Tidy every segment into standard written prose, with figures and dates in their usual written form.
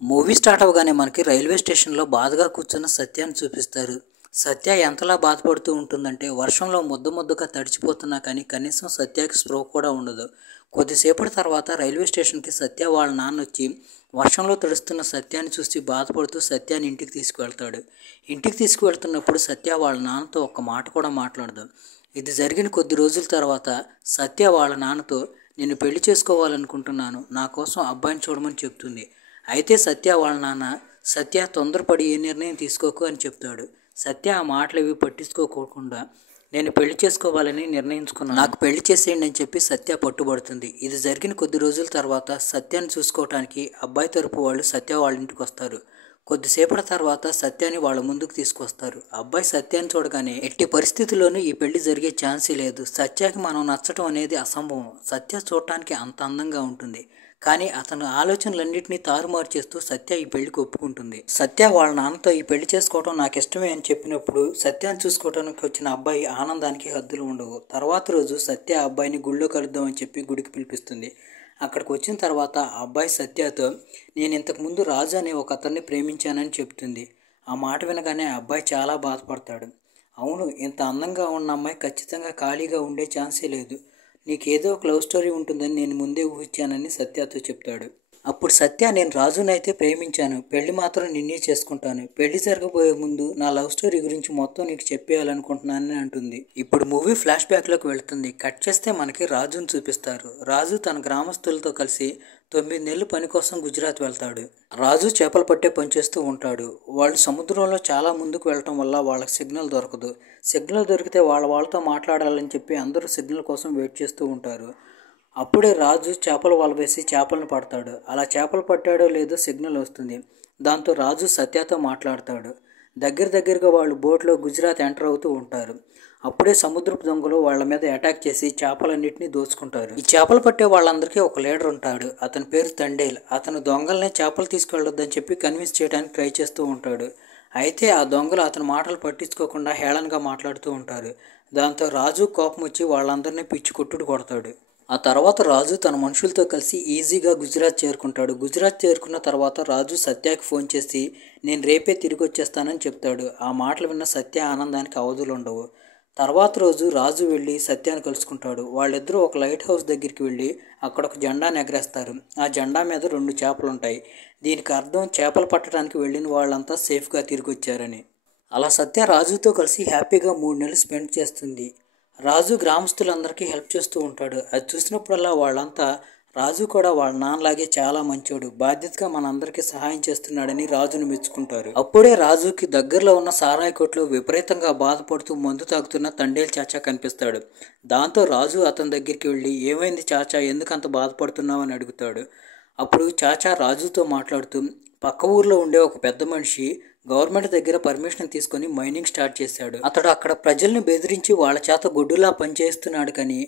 Movie start అవగానే మనకి railway స్టేషన్లో బాధగా కూర్చున్న సత్యాన్ని చూపిస్తారు. సత్య ఎంతలా బాధపడుతూ ఉంటుందంటే వర్షంలో ముద్దగా తడిచిపోతున్నా కానీ కనీసం సత్యకి స్పృహ కూడా ఉండదు. కొద్దిసేపటి తర్వాత రైల్వే స్టేషన్కి సత్య వాళ్ళ నాన్న వచ్చి వర్షంలో తడుస్తున్న సత్యాన్ని చూసి బాధపడుతూ సత్యాన్ని ఇంటికి తీసుకువెళ్తాడు. ఇంటికి తీసుకువెళ్తున్నప్పుడు సత్య వాళ్ళ నాన్నతో ఒక్క మాట కూడా మాట్లాడదు. ఇది జరిగిన కొద్ది రోజుల తర్వాత సత్య వాళ్ళ నాన్నతో నేను పెళ్లి చేసుకోవాలనుకుంటున్నాను, నా కోసం అబ్బాయిని చూడమని చెప్తుంది. అయితే సత్య వాళ్ళ నాన్న సత్య తొందరపడి ఏ నిర్ణయం తీసుకోకు అని చెప్తాడు. సత్య ఆ మాటలు ఇవి పట్టించుకోకుండా నేను పెళ్లి చేసుకోవాలని నిర్ణయించుకున్నాను, నాకు పెళ్లి చేసేయండి అని చెప్పి సత్య పట్టుబడుతుంది. ఇది జరిగిన కొద్ది రోజుల తర్వాత సత్యాన్ని చూసుకోవటానికి అబ్బాయి తరపు వాళ్ళు సత్య వాళ్ళ ఇంటికి వస్తారు. కొద్దిసేపటి తర్వాత సత్యాన్ని వాళ్ళ ముందుకు తీసుకొస్తారు. అబ్బాయి సత్యాన్ని చూడగానే ఎట్టి పరిస్థితుల్లోనూ ఈ పెళ్లి జరిగే ఛాన్సే లేదు, సత్యకి మనం నచ్చటం అనేది అసంభవం, సత్య చూడటానికి అంత అందంగా ఉంటుంది. కానీ అతని ఆలోచనలన్నింటినీ తారుమారు చేస్తూ సత్య ఈ పెళ్లికి ఒప్పుకుంటుంది. సత్య వాళ్ళ నాన్నతో ఈ పెళ్లి చేసుకోవడం నాకు ఇష్టమే అని చెప్పినప్పుడు సత్యాన్ని చూసుకోవడానికి వచ్చిన అబ్బాయి ఆనందానికి హద్దులు ఉండవు. తర్వాత రోజు సత్య ఆ అబ్బాయిని గుళ్ళో కలుద్దామని చెప్పి గుడికి పిలిపిస్తుంది. అక్కడికి వచ్చిన తర్వాత ఆ అబ్బాయి సత్యతో నేను ఇంతకుముందు రాజు అనే ఒక అతన్ని ప్రేమించానని చెప్తుంది. ఆ మాట వినగానే ఆ అబ్బాయి చాలా బాధపడతాడు. అవును, ఇంత అందంగా ఉన్న అమ్మాయి ఖచ్చితంగా ఖాళీగా ఉండే ఛాన్సే లేదు, నీకేదో ఒక లవ్ స్టోరీ ఉంటుందని నేను ముందే ఊహించానని సత్యతో చెప్తాడు. అప్పుడు సత్య నేను రాజునైతే ప్రేమించాను, పెళ్లి మాత్రం నిన్నే చేసుకుంటాను, పెళ్లి జరగబోయే ముందు నా లవ్ స్టోరీ గురించి మొత్తం నీకు చెప్పేయాలనుకుంటున్నానని అంటుంది. ఇప్పుడు మూవీ ఫ్లాష్ బ్యాక్లోకి వెళుతుంది. కట్ చేస్తే మనకి రాజును చూపిస్తారు. రాజు తన గ్రామస్తులతో కలిసి 9 నెలలు పని కోసం గుజరాత్ వెళ్తాడు. రాజు చేపలు పట్టే పని చేస్తూ ఉంటాడు. వాళ్ళు సముద్రంలో చాలా ముందుకు వెళ్ళటం వల్ల వాళ్ళకి సిగ్నల్ దొరకదు. సిగ్నల్ దొరికితే వాళ్ళతో మాట్లాడాలని చెప్పి అందరూ సిగ్నల్ కోసం వెయిట్ చేస్తూ ఉంటారు. అప్పుడే రాజు చేపలు వల వేసి చేపలను పడతాడు. అలా చేపలు పట్టాడో లేదో సిగ్నల్ వస్తుంది. దాంతో రాజు సత్యతో మాట్లాడతాడు. దగ్గరగా వాళ్ళు బోట్లో గుజరాత్ ఎంటర్ అవుతూ ఉంటారు. అప్పుడే సముద్రపు దొంగలు వాళ్ళ మీద అటాక్ చేసి చేపలన్నింటినీ దోచుకుంటారు. ఈ చేపలు పట్టే వాళ్ళందరికీ ఒక లీడర్ ఉంటాడు. అతని పేరు తండేల్. అతను దొంగల్ని చేపలు తీసుకెళ్ళొద్దని చెప్పి కన్విన్స్ చేయడానికి ట్రై చేస్తూ ఉంటాడు. అయితే ఆ దొంగలు అతని మాటలు పట్టించుకోకుండా హేళనగా మాట్లాడుతూ ఉంటారు. దాంతో రాజు కోపం వచ్చి వాళ్ళందరినీ పిచ్చి కొట్టుడు కొడతాడు. ఆ తర్వాత రాజు తన మనుషులతో కలిసి ఈజీగా గుజరాత్ చేరుకుంటాడు. గుజరాత్ చేరుకున్న తర్వాత రాజు సత్యకి ఫోన్ చేసి నేను రేపే తిరిగి వచ్చేస్తానని చెప్తాడు. ఆ మాటలు విన్న సత్య ఆనందానికి అవధులు ఉండవు. తర్వాత రోజు రాజు వెళ్ళి సత్యాన్ని కలుసుకుంటాడు. వాళ్ళిద్దరూ ఒక లైట్ హౌస్ దగ్గరికి వెళ్ళి అక్కడ ఒక జెండాను ఎగరేస్తారు. ఆ జెండా మీద 2 చేపలు ఉంటాయి. దీనికి అర్థం చేపలు పట్టడానికి వెళ్ళిన వాళ్ళంతా సేఫ్గా తిరిగి వచ్చారని. అలా సత్య రాజుతో కలిసి హ్యాపీగా 3 నెలలు స్పెండ్ చేస్తుంది. రాజు గ్రామస్తులందరికీ హెల్ప్ చేస్తూ ఉంటాడు. అది చూసినప్పుడల్లా వాళ్ళంతా రాజు కూడా వాళ్ళ నాన్నలాగే చాలా మంచోడు, బాధ్యతగా మనందరికీ సహాయం చేస్తున్నాడని రాజును మెచ్చుకుంటారు. అప్పుడే రాజుకి దగ్గరలో ఉన్న సారాయి కొట్లో విపరీతంగా బాధపడుతూ మందు తాగుతున్న తండేల్ చాచా కనిపిస్తాడు. దాంతో రాజు అతని దగ్గరికి వెళ్ళి ఏమైంది చాచా, ఎందుకు అంత బాధపడుతున్నావు అని అడుగుతాడు. అప్పుడు చాచా రాజుతో మాట్లాడుతూ పక్క ఊర్లో ఉండే ఒక పెద్ద మనిషి గవర్నమెంట్ దగ్గర పర్మిషన్ తీసుకొని మైనింగ్ స్టార్ట్ చేశాడు. అతడు అక్కడ ప్రజల్ని బెదిరించి వాళ్ళ చేత గొడ్డులా పనిచేస్తున్నాడు, కానీ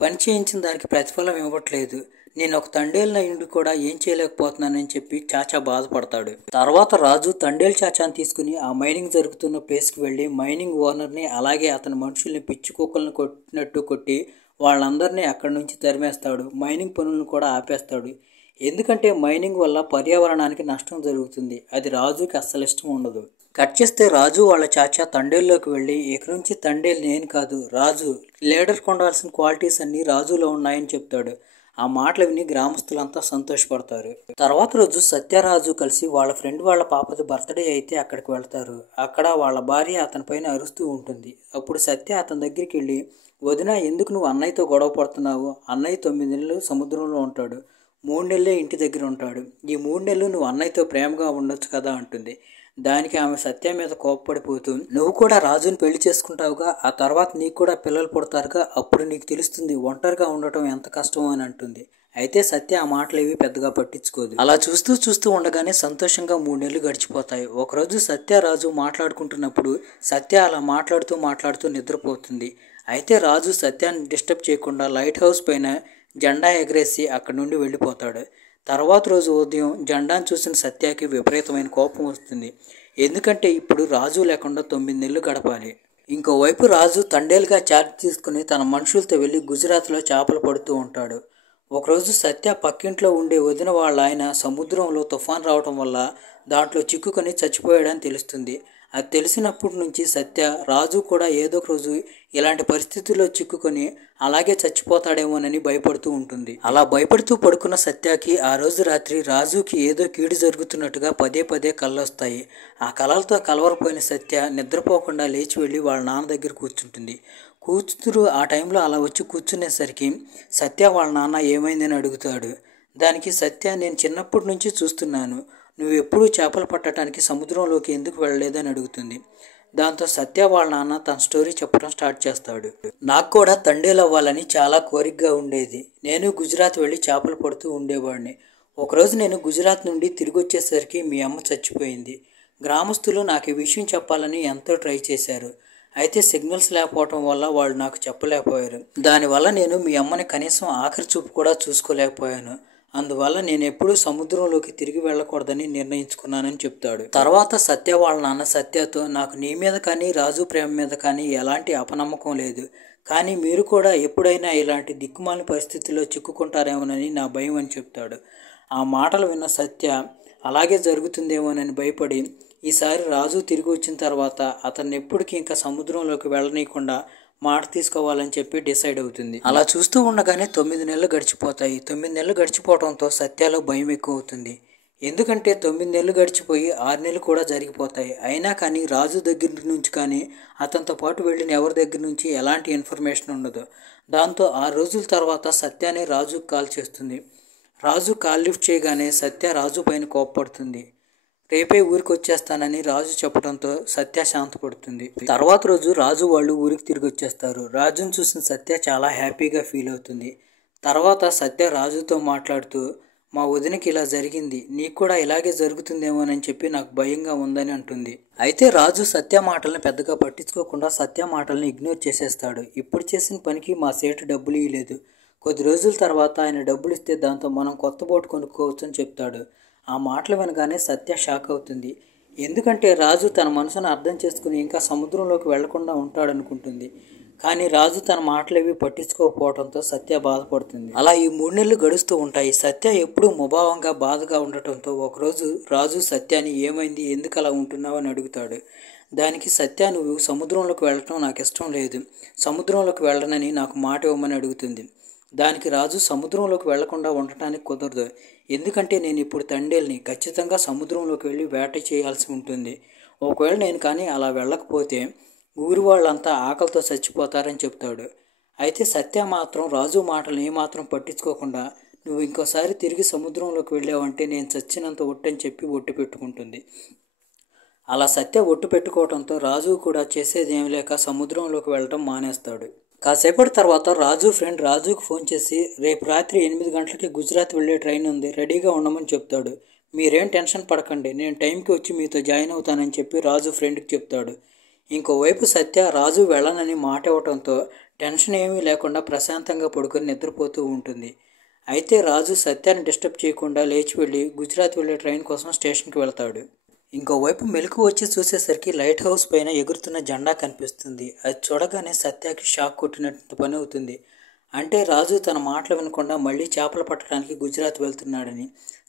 పని చేయించిన దానికి ప్రతిఫలం ఇవ్వట్లేదు. నేను ఒక తండేల్ అయ్యుండి కూడా ఏం చేయలేకపోతున్నానని చెప్పి చాచా బాధపడతాడు. తర్వాత రాజు తండేల్ చాచాని తీసుకుని ఆ మైనింగ్ జరుగుతున్న ప్లేస్కి వెళ్ళి మైనింగ్ ఓనర్ని అలాగే అతని మనుషుల్ని పిచ్చి కుక్కలను కొట్టినట్టు కొట్టి వాళ్ళందరినీ అక్కడి నుంచి తరిమేస్తాడు. మైనింగ్ పనులను కూడా ఆపేస్తాడు. ఎందుకంటే మైనింగ్ వల్ల పర్యావరణానికి నష్టం జరుగుతుంది. అది రాజుకి అస్సలు ఇష్టం ఉండదు. కట్ చేస్తే రాజు వాళ్ళ చాచా తండేల్లోకి వెళ్ళి ఇక నుంచి తండేల్ నేను కాదు రాజు, లీడర్కి ఉండాల్సిన క్వాలిటీస్ అన్నీ రాజులో ఉన్నాయని చెప్తాడు. ఆ మాటలు విని గ్రామస్తులంతా సంతోషపడతారు. తర్వాత రోజు సత్యరాజు కలిసి వాళ్ళ ఫ్రెండ్ వాళ్ళ పాపది బర్త్డే అయితే అక్కడికి వెళ్తారు. అక్కడ వాళ్ళ భార్య అతని పైన అరుస్తూ ఉంటుంది. అప్పుడు సత్య అతని దగ్గరికి వెళ్ళి వదిన, ఎందుకు నువ్వు అన్నయ్యతో గొడవ పడుతున్నావు, అన్నయ్య 9 నెలలు సముద్రంలో ఉంటాడు, 3 నెలలే ఇంటి దగ్గర ఉంటాడు, ఈ 3 నెలలు నువ్వు అన్నయ్యతో ప్రేమగా ఉండొచ్చు కదా అంటుంది. దానికి ఆమె సత్య మీద కోప్పడిపోతూ నువ్వు కూడా రాజుని పెళ్లి చేసుకుంటావుగా, ఆ తర్వాత నీకు కూడా పిల్లలు పుడతారుగా, అప్పుడు నీకు తెలుస్తుంది ఒంటరిగా ఉండటం ఎంత కష్టమో అని అంటుంది. అయితే సత్య ఆ మాటలేవి పెద్దగా పట్టించుకోదు. అలా చూస్తూ ఉండగానే సంతోషంగా 3 నెలలు గడిచిపోతాయి. ఒకరోజు సత్య రాజు మాట్లాడుకుంటున్నప్పుడు సత్య అలా మాట్లాడుతూ నిద్రపోతుంది. అయితే రాజు సత్యాన్ని డిస్టర్బ్ చేయకుండా లైట్ హౌస్ పైన జెండా ఎగరేసి అక్కడి నుండి వెళ్ళిపోతాడు. తర్వాత రోజు ఉదయం జెండాను చూసిన సత్యకి విపరీతమైన కోపం వస్తుంది. ఎందుకంటే ఇప్పుడు రాజు లేకుండా 9 నెలలు గడపాలి. ఇంకోవైపు రాజు తండేలుగా చార్జ్ తీసుకుని తన మనుషులతో వెళ్ళి గుజరాత్లో చేపలు పడుతూ ఉంటాడు. ఒకరోజు సత్య పక్కింట్లో ఉండే వదిన వాళ్ళ ఆయన సముద్రంలో తుఫాన్ రావటం వల్ల దాంట్లో చిక్కుకొని చచ్చిపోయాడని తెలుస్తుంది. అది తెలిసినప్పటి నుంచి సత్య రాజు కూడా ఏదో ఒక రోజు ఇలాంటి పరిస్థితుల్లో చిక్కుకొని అలాగే చచ్చిపోతాడేమోనని భయపడుతూ ఉంటుంది. అలా భయపడుతూ పడుకున్న సత్యకి ఆ రోజు రాత్రి రాజుకి ఏదో కీడు జరుగుతున్నట్టుగా పదే పదే కళ్ళొస్తాయి. ఆ కలలతో కలవరపోయిన సత్య నిద్రపోకుండా లేచి వెళ్ళి వాళ్ళ నాన్న దగ్గర కూర్చుంటుంది. కూతురు ఆ టైంలో అలా వచ్చి కూర్చునేసరికి సత్య వాళ్ళ నాన్న ఏమైందని అడుగుతాడు. దానికి సత్య, నేను చిన్నప్పటి నుంచి చూస్తున్నాను, నువ్వు ఎప్పుడూ చేపలు పట్టడానికి సముద్రంలోకి ఎందుకు వెళ్ళలేదని అడుగుతుంది. దాంతో సత్య వాళ్ళ నాన్న తన స్టోరీ చెప్పడం స్టార్ట్ చేస్తాడు. నాకు కూడా తండేలు అవ్వాలని చాలా కోరికగా ఉండేది. నేను గుజరాత్ వెళ్ళి చేపలు పడుతూ ఉండేవాడిని. ఒకరోజు నేను గుజరాత్ నుండి తిరిగి వచ్చేసరికి మీ అమ్మ చచ్చిపోయింది. గ్రామస్తులు నాకు ఈ విషయం చెప్పాలని ఎంతో ట్రై చేశారు. అయితే సిగ్నల్స్ లేకపోవటం వల్ల వాళ్ళు నాకు చెప్పలేకపోయారు. దానివల్ల నేను మీ అమ్మని కనీసం ఆఖరి చూపు కూడా చూసుకోలేకపోయాను. అందువల్ల నేను ఎప్పుడూ సముద్రంలోకి తిరిగి వెళ్ళకూడదని నిర్ణయించుకున్నానని చెప్తాడు. తర్వాత సత్య వాళ్ళ నాన్న సత్యతో, నాకు నీ మీద కానీ రాజు ప్రేమ మీద కానీ ఎలాంటి అపనమ్మకం లేదు, కానీ మీరు కూడా ఎప్పుడైనా ఇలాంటి దిక్కుమాలిన పరిస్థితుల్లో చిక్కుకుంటారేమోనని నా భయం అని చెప్తాడు. ఆ మాటలు విన్న సత్య అలాగే జరుగుతుందేమోనని భయపడి ఈసారి రాజు తిరిగి వచ్చిన తర్వాత అతన్ని ఎప్పటికీ ఇంకా సముద్రంలోకి వెళ్ళనీయకుండా మాట తీసుకోవాలని చెప్పి డిసైడ్ అవుతుంది. అలా చూస్తూ ఉండగానే 9 నెలలు గడిచిపోతాయి. 9 నెలలు గడిచిపోవడంతో సత్యలో భయం ఎక్కువ అవుతుంది. ఎందుకంటే 9 నెలలు గడిచిపోయి 6 నెలలు కూడా జరిగిపోతాయి. అయినా కానీ రాజు దగ్గర నుంచి కానీ అతనితో పాటు వెళ్ళిన ఎవరి దగ్గర నుంచి ఎలాంటి ఇన్ఫర్మేషన్ ఉండదు. దాంతో 6 రోజుల తర్వాత సత్యానే రాజుకు కాల్ చేస్తుంది. రాజు కాల్ లిఫ్ట్ చేయగానే సత్య రాజు పైన కోప్పడుతుంది. రేపే ఊరికి వచ్చేస్తానని రాజు చెప్పడంతో సత్య శాంతపడుతుంది. తర్వాత రోజు రాజు వాళ్ళు ఊరికి తిరిగి వచ్చేస్తారు. రాజును చూసిన సత్య చాలా హ్యాపీగా ఫీల్ అవుతుంది. తర్వాత సత్య రాజుతో మాట్లాడుతూ, మా వదినకి ఇలా జరిగింది, నీకు కూడా ఇలాగే జరుగుతుందేమోనని చెప్పి నాకు భయంగా ఉందని అంటుంది. అయితే రాజు సత్య మాటల్ని పెద్దగా పట్టించుకోకుండా సత్య మాటల్ని ఇగ్నోర్ చేసేస్తాడు. ఇప్పుడు చేసిన పనికి మా సేటు డబ్బులు ఇవ్వలేదు, కొద్ది రోజుల తర్వాత ఆయన డబ్బులు ఇస్తే దాంతో మనం కొత్త బోటు కొనుక్కోవచ్చు అని చెప్తాడు. ఆ మాటలు వినగానే సత్య షాక్ అవుతుంది. ఎందుకంటే రాజు తన మనసును అర్థం చేసుకుని ఇంకా సముద్రంలోకి వెళ్లకుండా ఉంటాడనుకుంటుంది. కానీ రాజు తన మాటలేవి పట్టించుకోకపోవడంతో సత్య బాధపడుతుంది. అలా ఈ 3 నెలలు గడుస్తూ ఉంటాయి. సత్య ఎప్పుడూ ముభావంగా బాధగా ఉండటంతో ఒకరోజు రాజు సత్యాన్ని ఏమైంది, ఎందుకు అలా ఉంటున్నావు అని అడుగుతాడు. దానికి సత్య, నువ్వు సముద్రంలోకి వెళ్ళటం నాకు ఇష్టం లేదు, సముద్రంలోకి వెళ్ళనని నాకు మాట ఇవ్వమని అడుగుతుంది. దానికి రాజు, సముద్రంలోకి వెళ్లకుండా ఉండటానికి కుదరదు, ఎందుకంటే నేను ఇప్పుడు తండేల్ని, ఖచ్చితంగా సముద్రంలోకి వెళ్ళి వేట చేయాల్సి ఉంటుంది. ఒకవేళ నేను కానీ అలా వెళ్ళకపోతే ఊరి వాళ్ళంతా ఆకలితో చచ్చిపోతారని చెప్తాడు. అయితే సత్య మాత్రం రాజు మాటలు ఏమాత్రం పట్టించుకోకుండా, నువ్వు ఇంకోసారి తిరిగి సముద్రంలోకి వెళ్ళావంటే నేను చచ్చినంత ఒట్టని చెప్పి ఒట్టు పెట్టుకుంటుంది. అలా సత్య ఒట్టు పెట్టుకోవడంతో రాజు కూడా చేసేది ఏమి లేక సముద్రంలోకి వెళ్ళటం మానేస్తాడు. కాసేపటి తర్వాత రాజు ఫ్రెండ్ రాజుకు ఫోన్ చేసి, రేపు రాత్రి 8 గంటలకి గుజరాత్ వెళ్ళే ట్రైన్ ఉంది, రెడీగా ఉండమని చెప్తాడు. మీరేం టెన్షన్ పడకండి, నేను టైంకి వచ్చి మీతో జాయిన్ అవుతానని చెప్పి రాజు ఫ్రెండ్కి చెప్తాడు. ఇంకోవైపు సత్య రాజు వెళ్ళనని మాట ఇవ్వడంతో టెన్షన్ ఏమీ లేకుండా ప్రశాంతంగా పడుకొని నిద్రపోతూ ఉంటుంది. అయితే రాజు సత్యాన్ని డిస్టర్బ్ చేయకుండా లేచి వెళ్ళి గుజరాత్ వెళ్ళే ట్రైన్ కోసం స్టేషన్కి వెళ్తాడు. ఇంకోవైపు మెలకు వచ్చి చూసేసరికి లైట్ హౌస్ పైన ఎగురుతున్న జెండా కనిపిస్తుంది. అది చూడగానే సత్యకి షాక్ కొట్టినట్టు పని అవుతుంది. అంటే రాజు తన మాటలు వినకుండా మళ్ళీ చేపలు పట్టడానికి గుజరాత్ వెళ్తున్నాడని.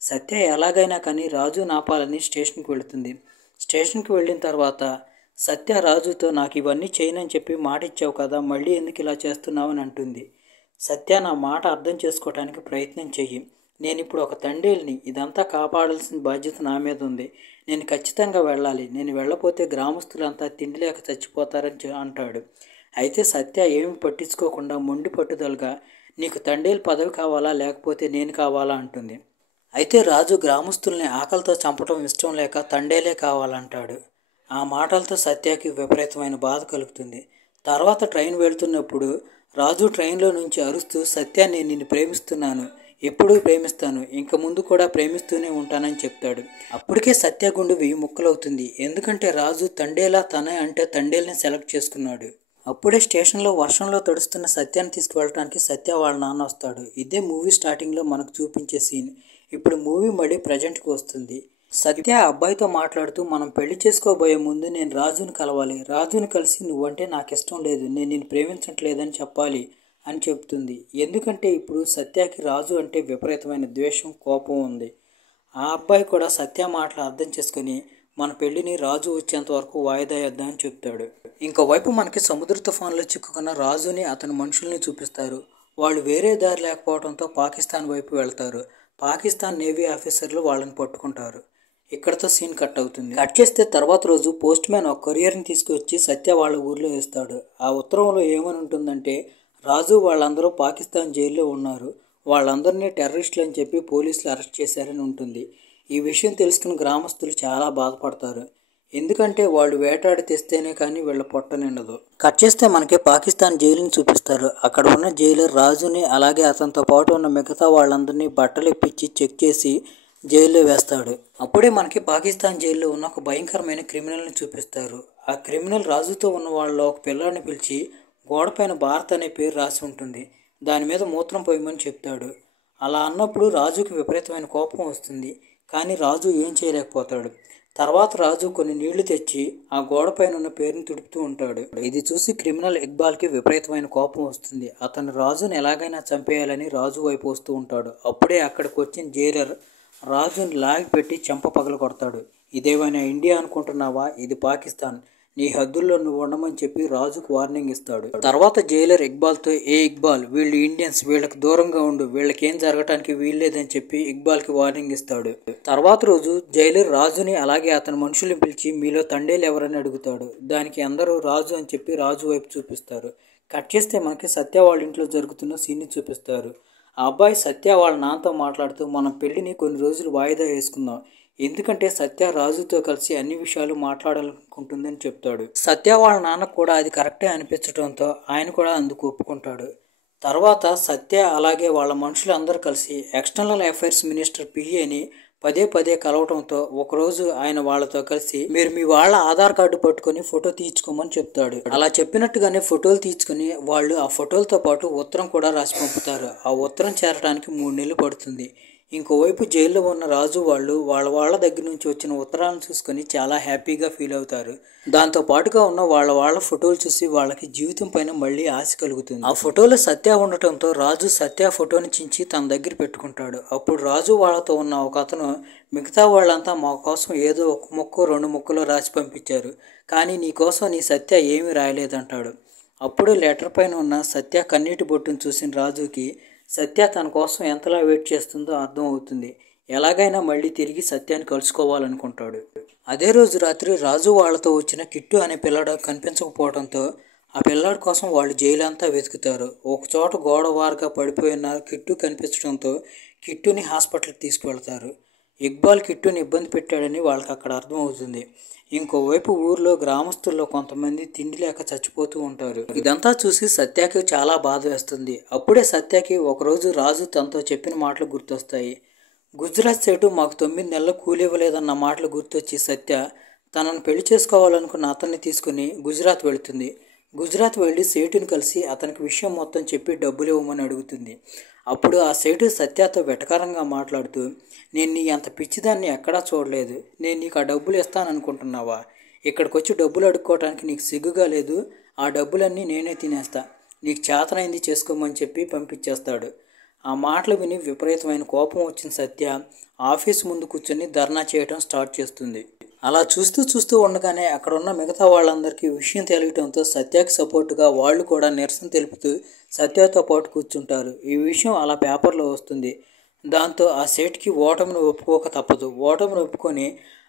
సత్య ఎలాగైనా కానీ రాజు నాపాలని స్టేషన్కి వెళుతుంది. స్టేషన్కి వెళ్ళిన తర్వాత సత్య రాజుతో, నాకు ఇవన్నీ చేయనని చెప్పి మాట ఇచ్చావు కదా, మళ్ళీ ఎందుకు ఇలా చేస్తున్నావు అని అంటుంది. సత్య, నా మాట అర్థం చేసుకోవడానికి ప్రయత్నం చెయ్యి, నేను ఇప్పుడు ఒక తండేల్ని, ఇదంతా కాపాడాల్సిన బాధ్యత నా మీద ఉంది, నేను ఖచ్చితంగా వెళ్ళాలి, నేను వెళ్ళపోతే గ్రామస్తులంతా తిండి లేక చచ్చిపోతారని అంటాడు. అయితే సత్య ఏమి పట్టించుకోకుండా మొండి పట్టుదలగా, నీకు తండేలు పదవి కావాలా లేకపోతే నేను కావాలా అంటుంది. అయితే రాజు గ్రామస్తుల్ని ఆకలితో చంపడం ఇష్టం లేక తండేలే కావాలంటాడు. ఆ మాటలతో సత్యకి విపరీతమైన బాధ కలుగుతుంది. తర్వాత ట్రైన్ వెళ్తున్నప్పుడు రాజు ట్రైన్లో నుంచి అరుస్తూ, సత్య, నేను నిన్ను ప్రేమిస్తున్నాను, ఎప్పుడూ ప్రేమిస్తాను, ఇంక ముందు కూడా ప్రేమిస్తూనే ఉంటానని చెప్తాడు. అప్పటికే సత్య గుండె 1000 ముక్కలవుతుంది. ఎందుకంటే రాజు తండేలా తనే అంటే తండేల్ని సెలెక్ట్ చేసుకున్నాడు. అప్పుడే స్టేషన్లో వర్షంలో తడుస్తున్న సత్యాన్ని తీసుకువెళ్ళడానికి సత్య వాళ్ళ నాన్న వస్తాడు. ఇదే మూవీ స్టార్టింగ్లో మనకు చూపించే సీన్. ఇప్పుడు మూవీ మళ్ళీ ప్రజెంట్కి వస్తుంది. సత్య అబ్బాయితో మాట్లాడుతూ, మనం పెళ్లి చేసుకోబోయే ముందు నేను రాజుని కలవాలి, రాజుని కలిసి నువ్వంటే నాకు ఇష్టం లేదు, నేను నిన్ను ప్రేమించట్లేదని చెప్పాలి అని చెప్తుంది. ఎందుకంటే ఇప్పుడు సత్యకి రాజు అంటే విపరీతమైన ద్వేషం, కోపం ఉంది. ఆ అబ్బాయి కూడా సత్య మాటలు అర్థం చేసుకుని మన పెళ్లిని రాజు వచ్చేంత వరకు వాయిదా వేద్దామని చెప్తాడు. ఇంకోవైపు మనకి సముద్ర తుఫాన్లో చిక్కుకున్న రాజుని అతని మనుషుల్ని చూపిస్తారు. వాళ్ళు వేరే దారి లేకపోవడంతో పాకిస్తాన్ వైపు వెళ్తారు. పాకిస్తాన్ నేవీ ఆఫీసర్లు వాళ్ళని పట్టుకుంటారు. ఇక్కడతో సీన్ కట్ అవుతుంది. కట్ చేస్తే తర్వాత రోజు పోస్ట్ మ్యాన్ ఒక కొరియర్ని తీసుకొచ్చి సత్య వాళ్ళ ఊర్లో వేస్తాడు. ఆ ఉత్తరంలో ఏమని ఉంటుందంటే, రాజు వాళ్ళందరూ పాకిస్తాన్ జైల్లో ఉన్నారు, వాళ్ళందరినీ టెర్రరిస్టులు అని చెప్పి పోలీసులు అరెస్ట్ చేశారని ఉంటుంది. ఈ విషయం తెలుసుకున్న గ్రామస్తులు చాలా బాధపడతారు. ఎందుకంటే వాళ్ళు వేటాడి తెస్తేనే కానీ వీళ్ళ పొట్ట నిండదు. కట్ చేస్తే మనకి పాకిస్తాన్ జైలుని చూపిస్తారు. అక్కడ ఉన్న జైలర్ రాజుని అలాగే అతనితో పాటు ఉన్న మిగతా వాళ్ళందరినీ బట్టలు ఇప్పించి చెక్ చేసి జైల్లో వేస్తాడు. అప్పుడే మనకి పాకిస్తాన్ జైల్లో ఉన్న ఒక భయంకరమైన క్రిమినల్ని చూపిస్తారు. ఆ క్రిమినల్ రాజుతో ఉన్న వాళ్ళలో ఒక పిల్లాడిని పిలిచి గోడపైన భారత్ అనే పేరు రాసి ఉంటుంది, దాని మీద మూత్రం పోయమని చెప్తాడు. అలా అన్నప్పుడు రాజుకి విపరీతమైన కోపం వస్తుంది. కానీ రాజు ఏం చేయలేకపోతాడు. తర్వాత రాజు కొన్ని నీళ్లు తెచ్చి ఆ గోడపైన ఉన్న పేరుని తుడుపుతూ ఉంటాడు. ఇది చూసి క్రిమినల్ ఇక్బాల్కి విపరీతమైన కోపం వస్తుంది. అతను రాజుని ఎలాగైనా చంపేయాలని రాజు వైపు వస్తూ ఉంటాడు. అప్పుడే అక్కడికి వచ్చిన జైలర్ రాజుని లాగి పెట్టి చెంప పగల కొడతాడు. ఇదేమైనా ఇండియా అనుకుంటున్నావా? ఇది పాకిస్తాన్, నీ హద్దుల్లో నువ్వు ఉండమని చెప్పి రాజుకు వార్నింగ్ ఇస్తాడు. తర్వాత జైలర్ ఇక్బాల్తో, ఏ ఇక్బాల్, వీళ్ళు ఇండియన్స్, వీళ్ళకి దూరంగా ఉండు, వీళ్ళకేం జరగటానికి వీల్లేదని చెప్పి ఇక్బాల్కి వార్నింగ్ ఇస్తాడు. తర్వాత రోజు జైలర్ రాజుని అలాగే అతని మనుషుల్ని పిలిచి మీలో తండేలు ఎవరని అడుగుతాడు. దానికి అందరూ రాజు అని చెప్పి రాజు వైపు చూపిస్తారు. కట్ చేస్తే మనకి సత్య వాళ్ళ ఇంట్లో జరుగుతున్న సీన్ని చూపిస్తారు. ఆ అబ్బాయి సత్య వాళ్ళ నాన్నతో మాట్లాడుతూ మనం పెళ్లిని కొన్ని రోజులు వాయిదా వేసుకుందాం, ఎందుకంటే సత్య రాజుతో కలిసి అన్ని విషయాలు మాట్లాడాలనుకుంటుందని చెప్తాడు. సత్య వాళ్ళ నాన్న కూడా అది కరెక్టే అనిపించడంతో ఆయన కూడా అందుకు ఒప్పుకుంటాడు. తర్వాత సత్య అలాగే వాళ్ళ మనుషులు అందరూ కలిసి ఎక్స్టర్నల్ అఫైర్స్ మినిస్టర్ పిఏని పదే పదే కలవటంతో ఒకరోజు ఆయన వాళ్ళతో కలిసి మీరు మీ వాళ్ళ ఆధార్ కార్డు పట్టుకొని ఫోటో తీయించుకోమని చెప్తాడు. అలా చెప్పినట్టుగానే ఫోటోలు తీయించుకుని వాళ్ళు ఆ ఫోటోలతో పాటు ఉత్తరం కూడా రాసి పంపుతారు. ఆ ఉత్తరం చేరడానికి 3 నెలలు పడుతుంది. ఇంకోవైపు జైల్లో ఉన్న రాజు వాళ్ళు వాళ్ళ దగ్గర నుంచి వచ్చిన ఉత్తరాలను చూసుకొని చాలా హ్యాపీగా ఫీల్ అవుతారు. దాంతో పాటుగా ఉన్న వాళ్ళ ఫోటోలు చూసి వాళ్ళకి జీవితం పైన మళ్ళీ ఆశ కలుగుతుంది. ఆ ఫోటోలో సత్య ఉండటంతో రాజు సత్య ఫోటోని చించి తన దగ్గర పెట్టుకుంటాడు. అప్పుడు రాజు వాళ్ళతో ఉన్న ఒక అతను మిగతా వాళ్ళంతా మా కోసం ఏదో ఒక ముక్క 2 ముక్కలో రాసి పంపించారు, కానీ నీ కోసం నీ సత్య ఏమీ రాయలేదంటాడు. అప్పుడు లెటర్ పైన ఉన్న సత్య కన్నీటి బొట్టును చూసిన రాజుకి సత్య తన కోసం ఎంతలా వెయిట్ చేస్తుందో అర్థం అవుతుంది. ఎలాగైనా మళ్ళీ తిరిగి సత్యాన్ని కలుసుకోవాలనుకుంటాడు. అదే రోజు రాత్రి రాజు వాళ్ళతో వచ్చిన కిట్టు అనే పిల్లాడు కనిపించకపోవడంతో ఆ పిల్లాడి కోసం వాళ్ళు జైలంతా వెతుకుతారు. ఒకచోట గోడవారుగా పడిపోయిన కిట్టు కనిపించడంతో కిట్టుని హాస్పిటల్కి తీసుకువెళ్తారు. ఇక్బాల్ కిట్టుని ఇబ్బంది పెట్టాడని వాళ్ళకి అక్కడ అర్థమవుతుంది. ఇంకోవైపు ఊర్లో గ్రామస్తుల్లో కొంతమంది తిండి లేక చచ్చిపోతూ ఉంటారు. ఇదంతా చూసి సత్యకి చాలా బాధ వేస్తుంది. అప్పుడే సత్యకి ఒకరోజు రాజు తనతో చెప్పిన మాటలు గుర్తొస్తాయి. గుజరాత్ సేటు మాకు 9 నెలలు కూలి ఇవ్వలేదన్న మాటలు గుర్తొచ్చి సత్య తనను పెళ్లి చేసుకోవాలనుకున్న అతన్ని తీసుకుని గుజరాత్ వెళుతుంది. గుజరాత్ వెళ్ళి సేటుని కలిసి అతనికి విషయం మొత్తం చెప్పి డబ్బులు ఇవ్వమని అడుగుతుంది. అప్పుడు ఆ సేటు సత్యతో వెటకారంగా మాట్లాడుతూ, నేను నీ అంత పిచ్చిదాన్ని ఎక్కడా చూడలేదు, నేను నీకు ఆ డబ్బులు ఇస్తాననుకుంటున్నావా? ఇక్కడికి వచ్చి డబ్బులు అడుక్కోవడానికి నీకు సిగ్గుగా లేదు? ఆ డబ్బులన్నీ నేనే తినేస్తా, నీకు చేతనైంది చేసుకోమని చెప్పి పంపించేస్తాడు. ఆ మాటలు విని విపరీతమైన కోపం వచ్చిన సత్య ఆఫీస్ ముందు కూర్చొని ధర్నా చేయడం స్టార్ట్ చేస్తుంది. అలా చూస్తూ ఉండగానే అక్కడ ఉన్న మిగతా వాళ్ళందరికీ విషయం తెలియటంతో సత్యకి సపోర్టుగా వాళ్ళు కూడా నిరసన తెలుపుతూ సత్యతో పాటు కూర్చుంటారు. ఈ విషయం అలా పేపర్లో వస్తుంది. దాంతో ఆ సేట్కి ఓటమిని ఒప్పుకోక తప్పదు. ఓటమిని ఒప్పుకొని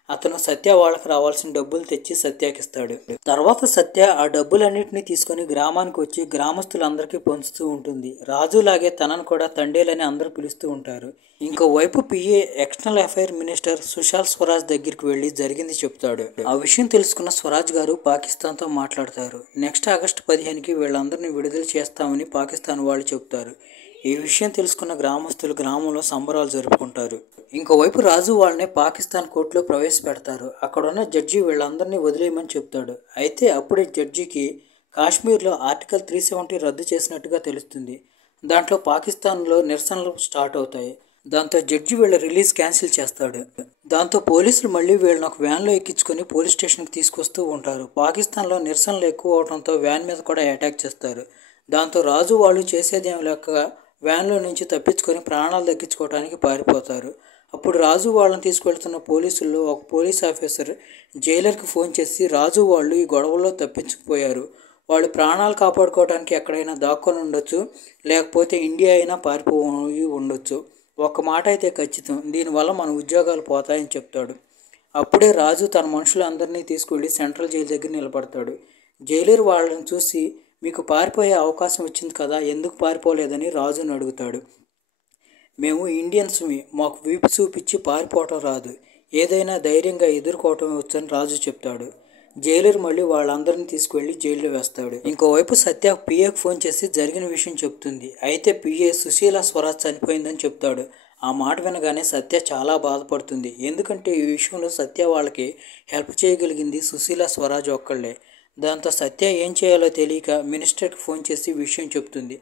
అతను సత్య వాళ్ళకి రావాల్సిన డబ్బులు తెచ్చి సత్యకి ఇస్తాడు. తర్వాత సత్య ఆ డబ్బులన్నింటినీ తీసుకొని గ్రామానికి వచ్చి గ్రామస్తులందరికీ పంచుతూ ఉంటుంది. రాజులాగే తనను కూడా తండేలని అందరూ పిలుస్తూ ఉంటారు. ఇంకోవైపు PA external affair minister Sushma Swaraj దగ్గరికి వెళ్ళి జరిగింది చెప్తాడు. ఆ విషయం తెలుసుకున్న స్వరాజ్ గారు పాకిస్తాన్తో మాట్లాడతారు. నెక్స్ట్ ఆగస్టు 15కి వీళ్ళందరినీ విడుదల చేస్తామని పాకిస్తాన్ వాళ్ళు చెప్తారు. ఈ విషయం తెలుసుకున్న గ్రామస్తులు గ్రామంలో సంబరాలు జరుపుకుంటారు. ఇంకోవైపు రాజు వాళ్ళని పాకిస్తాన్ కోర్టులో ప్రవేశపెడతారు. అక్కడున్న జడ్జి వీళ్ళందరినీ వదిలేయమని చెప్తాడు. అయితే అప్పుడే జడ్జికి కాశ్మీర్లో ఆర్టికల్ 370 రద్దు చేసినట్టుగా తెలుస్తుంది. దాంట్లో పాకిస్తాన్లో నిరసనలు స్టార్ట్ అవుతాయి. దాంతో జడ్జి వీళ్ళ రిలీజ్ క్యాన్సిల్ చేస్తాడు. దాంతో పోలీసులు మళ్ళీ వీళ్ళని ఒక వ్యాన్లో ఎక్కించుకొని పోలీస్ స్టేషన్కి తీసుకొస్తూ ఉంటారు. పాకిస్తాన్లో నిరసనలు ఎక్కువ అవడంతో వ్యాన్ మీద కూడా అటాక్ చేస్తారు. దాంతో రాజు వాళ్ళు చేసేదేం లేక వ్యాన్లో నుంచి తప్పించుకొని ప్రాణాలు దక్కించుకోవడానికి పారిపోతారు. అప్పుడు రాజు వాళ్ళని తీసుకెళ్తున్న పోలీసుల్లో ఒక పోలీస్ ఆఫీసర్ జైలర్కి ఫోన్ చేసి రాజు వాళ్ళు ఈ గొడవల్లో తప్పించుకుపోయారు, వాళ్ళు ప్రాణాలు కాపాడుకోవడానికి ఎక్కడైనా దాక్కొని ఉండొచ్చు, లేకపోతే ఇండియా అయినా పారిపోయి ఉండొచ్చు, ఒక్క మాట అయితే ఖచ్చితం, దీనివల్ల మన ఉద్యోగాలు పోతాయని చెప్తాడు. అప్పుడే రాజు తన మనుషులందరినీ తీసుకెళ్ళి సెంట్రల్ జైలు దగ్గర నిలబడతాడు. జైలర్ వాళ్ళని చూసి మీకు పారిపోయే అవకాశం వచ్చింది కదా, ఎందుకు పారిపోలేదని రాజుని అడుగుతాడు. మేము ఇండియన్స్మి, మాకు వీపు చూపించి పారిపోవటం రాదు, ఏదైనా ధైర్యంగా ఎదుర్కోవటమే వచ్చని రాజు చెప్తాడు. జైలర్ మళ్ళీ వాళ్ళందరినీ తీసుకువెళ్ళి జైల్లో వేస్తాడు. ఇంకోవైపు సత్య పిఏకి ఫోన్ చేసి జరిగిన విషయం చెప్తుంది. అయితే పిఏ సుశీల స్వరాజ్ చనిపోయిందని చెప్తాడు. ఆ మాట వినగానే సత్య చాలా బాధపడుతుంది. ఎందుకంటే ఈ విషయంలో సత్య వాళ్ళకి హెల్ప్ చేయగలిగింది సుశీల స్వరాజ్ ఒక్కళ్ళే. దాంతో సత్య ఏం చేయాలో తెలియక మినిస్టర్కి ఫోన్ చేసి విషయం చెప్తుంది.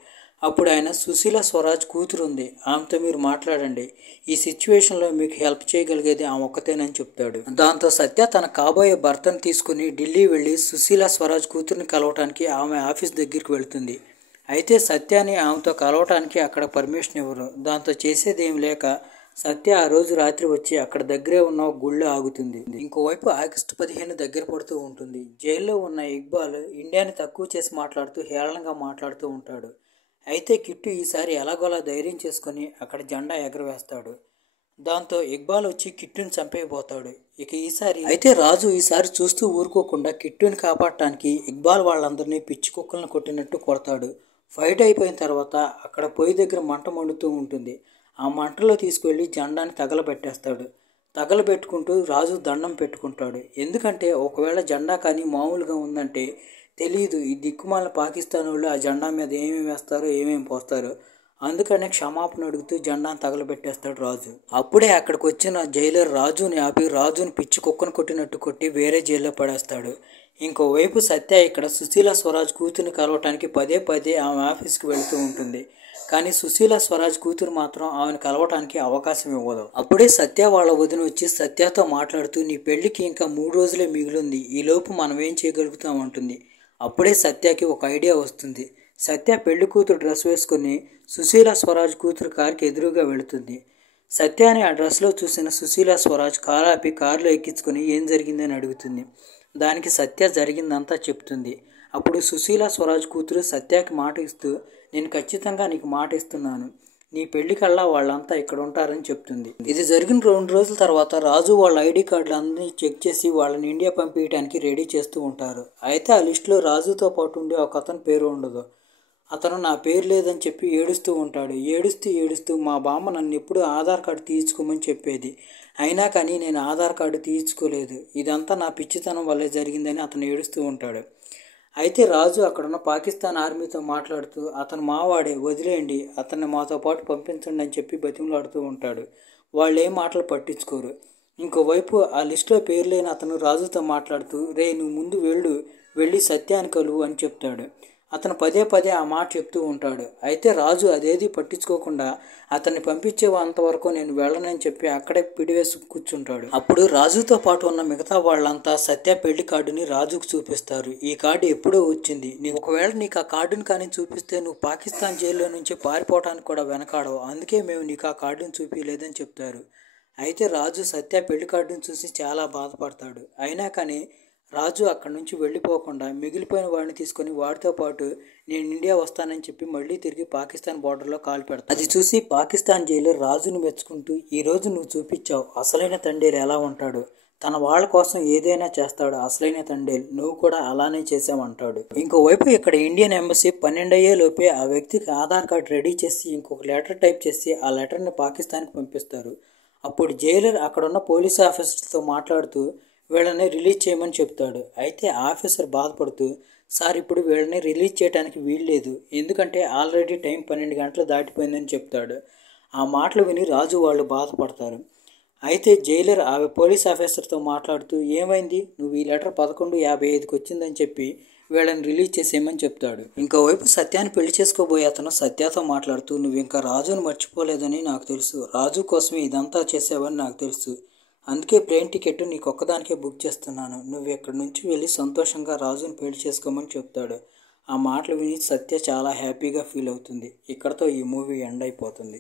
అప్పుడు ఆయన సుశీల స్వరాజ్ కూతురు ఉంది, ఆమెతో మీరు మాట్లాడండి, ఈ సిచ్యువేషన్లో మీకు హెల్ప్ చేయగలిగేది ఆమె ఒక్కతేనని చెప్తాడు. దాంతో సత్య తన కాబోయే భర్తను తీసుకుని ఢిల్లీ వెళ్ళి సుశీల స్వరాజ్ కూతురిని కలవటానికి ఆమె ఆఫీస్ దగ్గరికి వెళ్తుంది. అయితే సత్యాని ఆమెతో కలవటానికి అక్కడ పర్మిషన్ ఇవ్వరు. దాంతో చేసేదేం లేక సత్య ఆ రోజు రాత్రి వచ్చి అక్కడ దగ్గరే ఉన్న ఒక గుళ్ళో ఆగుతుంది. ఇంకోవైపు ఆగస్టు 15 దగ్గర పడుతూ ఉంటుంది. జైల్లో ఉన్న ఇక్బాల్ ఇండియాని తక్కువ చేసి మాట్లాడుతూ హేళనగా మాట్లాడుతూ ఉంటాడు. అయితే కిట్టు ఈసారి ఎలాగోలా ధైర్యం చేసుకుని అక్కడ జెండా ఎగరవేస్తాడు. దాంతో ఇక్బాల్ వచ్చి కిట్టుని చంపేయబోతాడు. అయితే రాజు ఈసారి చూస్తూ ఊరుకోకుండా కిట్టుని కాపాడటానికి ఇక్బాల్ వాళ్ళందరినీ పిచ్చి కుక్కలను కొట్టినట్టు కొడతాడు. ఫైట్ అయిపోయిన తర్వాత అక్కడ పొయ్యి దగ్గర మంట మండుతూ ఉంటుంది. ఆ మంటలో తీసుకువెళ్ళి జెండాని తగలబెట్టేస్తాడు. తగలబెట్టుకుంటూ రాజు దండం పెట్టుకుంటాడు. ఎందుకంటే ఒకవేళ జెండా కానీ మామూలుగా ఉందంటే తెలియదు, ఈ దిక్కుమాల పాకిస్తాన్ వాళ్ళు ఆ జెండా మీద ఏమేమి వేస్తారో ఏమేమి పోస్తారో, అందుకనే క్షమాపణ అడుగుతూ జెండాను తగలబెట్టేస్తాడు రాజు. అప్పుడే అక్కడికి వచ్చిన జైలర్ రాజుని ఆపి రాజుని పిచ్చి కుక్కను కొట్టినట్టు కొట్టి వేరే జైల్లో పడేస్తాడు. ఇంకోవైపు సత్య ఇక్కడ సుశీల స్వరాజ్ కూతురిని కలవటానికి పదే పదే ఆమె ఆఫీస్కి వెళుతూ ఉంటుంది. కానీ సుశీల స్వరాజ్ కూతురు మాత్రం ఆమెను కలవటానికి అవకాశం ఇవ్వదు. అప్పుడే సత్య వాళ్ళ వదిన వచ్చి సత్యతో మాట్లాడుతూ నీ పెళ్లికి ఇంకా 3 రోజులే మిగిలింది, ఈలోపు మనం ఏం చేయగలుగుతాం అంటుంది. అప్పుడే సత్యకి ఒక ఐడియా వస్తుంది. సత్య పెళ్లి కూతురు డ్రెస్ వేసుకుని సుశీల స్వరాజ్ కూతురు కారుకి ఎదురుగా వెళుతుంది. సత్యాని ఆ డ్రెస్లో చూసిన సుశీల స్వరాజ్ కారు ఆపి కారులో ఎక్కించుకొని ఏం జరిగిందని అడుగుతుంది. దానికి సత్య జరిగిందంతా చెప్తుంది. అప్పుడు సుశీల స్వరాజ్ కూతురు సత్యకి మాట ఇస్తూ నేను ఖచ్చితంగా నీకు మాట ఇస్తున్నాను, నీ పెళ్లికల్లా వాళ్ళంతా ఇక్కడ ఉంటారని చెప్తుంది. ఇది జరిగిన 2 రోజుల తర్వాత రాజు వాళ్ళ ఐడి కార్డులు అన్నీ చెక్ చేసి వాళ్ళని ఇండియా పంపించడానికి రెడీ చేస్తూ ఉంటారు. అయితే ఆ లిస్టులో రాజుతో పాటు ఉండే ఒక అతని పేరు ఉండదు. అతను నా పేరు లేదని చెప్పి ఏడుస్తూ ఉంటాడు. ఏడుస్తూ మా బామ్మ నన్ను ఎప్పుడు ఆధార్ కార్డు తీయించుకోమని చెప్పేది, అయినా కానీ నేను ఆధార్ కార్డు తీయించుకోలేదు, ఇదంతా నా పిచ్చితనం వల్లే జరిగిందని అతను ఏడుస్తూ ఉంటాడు. అయితే రాజు అక్కడున్న పాకిస్తాన్ ఆర్మీతో మాట్లాడుతూ అతను మావాడే, వదిలేయండి, అతన్ని మాతో పాటు పంపించండి అని చెప్పి బతిమలాడుతూ ఉంటాడు. వాళ్ళు ఏ మాటలు పట్టించుకోరు. ఇంకోవైపు ఆ లిస్టులో పేరు లేని అతను రాజుతో మాట్లాడుతూ రే నువ్వు ముందు వెళ్ళి సత్యాన్ని కలువు అని చెప్తాడు. అతను పదే పదే ఆ మాట చెప్తూ ఉంటాడు. అయితే రాజు అదేది పట్టించుకోకుండా అతన్ని పంపించేంతవరకు నేను వెళ్ళనని చెప్పి అక్కడే పిడివేసి కూర్చుంటాడు. అప్పుడు రాజుతో పాటు ఉన్న మిగతా వాళ్ళంతా సత్య పెళ్లి కార్డుని రాజుకు చూపిస్తారు. ఈ కార్డు ఎప్పుడో వచ్చింది, ఒకవేళ నీకు ఆ కార్డుని కానీ చూపిస్తే నువ్వు పాకిస్తాన్ జైల్లో నుంచి పారిపోవడానికి కూడా వెనకాడవు, అందుకే మేము నీకు ఆ కార్డుని చూపించలేదని చెప్తారు. అయితే రాజు సత్య పెళ్లి కార్డుని చూసి చాలా బాధపడతాడు. అయినా కానీ రాజు అక్కడి నుంచి వెళ్ళిపోకుండా మిగిలిపోయిన వాడిని తీసుకొని వాడితో పాటు నేను ఇండియా వస్తానని చెప్పి మళ్ళీ తిరిగి పాకిస్తాన్ బార్డర్లో కాలు పెడతాడు. అది చూసి పాకిస్తాన్ జైలర్ రాజుని మెచ్చుకుంటూ ఈరోజు నువ్వు చూపించావు, అసలైన తండేలు ఎలా ఉంటాడు, తన వాళ్ళ కోసం ఏదైనా చేస్తాడు అసలైన తండేలు, నువ్వు కూడా అలానే చేసావంటాడు. ఇంకోవైపు ఇక్కడ ఇండియన్ ఎంబసీ 12 అయ్యేలోపే ఆ వ్యక్తికి ఆధార్ కార్డు రెడీ చేసి ఇంకొక లెటర్ టైప్ చేసి ఆ లెటర్ని పాకిస్తాన్కి పంపిస్తారు. అప్పుడు జైలర్ అక్కడున్న పోలీస్ ఆఫీసర్తో మాట్లాడుతూ వీళ్ళని రిలీజ్ చేయమని చెప్తాడు. అయితే ఆఫీసర్ బాధపడుతూ సార్ ఇప్పుడు వీళ్ళని రిలీజ్ చేయడానికి వీల్లేదు, ఎందుకంటే ఆల్రెడీ టైం 12 గంటలు దాటిపోయిందని చెప్తాడు. ఆ మాటలు విని రాజు వాళ్ళు బాధపడతారు. అయితే జైలర్ ఆ పోలీస్ ఆఫీసర్తో మాట్లాడుతూ ఏమైంది, నువ్వు ఈ లెటర్ 11:55కి వచ్చిందని చెప్పి వీళ్ళని రిలీజ్ చేసేయమని చెప్తాడు. ఇంకోవైపు సత్యాన్ని పెళ్లి చేసుకోబోయే అతను సత్యతో మాట్లాడుతూ నువ్వు ఇంకా రాజును మర్చిపోలేదని నాకు తెలుసు, రాజు కోసమే ఇదంతా చేసావని నాకు తెలుసు, అందుకే ప్లేన్ టికెట్ నీకొక్కదానికే బుక్ చేస్తున్నాను, నువ్వు ఇక్కడి నుంచి వెళ్ళి సంతోషంగా రాజుని పెళ్లి చేసుకోమని చెప్తాడు. ఆ మాటలు విని సత్య చాలా హ్యాపీగా ఫీల్ అవుతుంది. ఇక్కడతో ఈ మూవీ ఎండ్ అయిపోతుంది.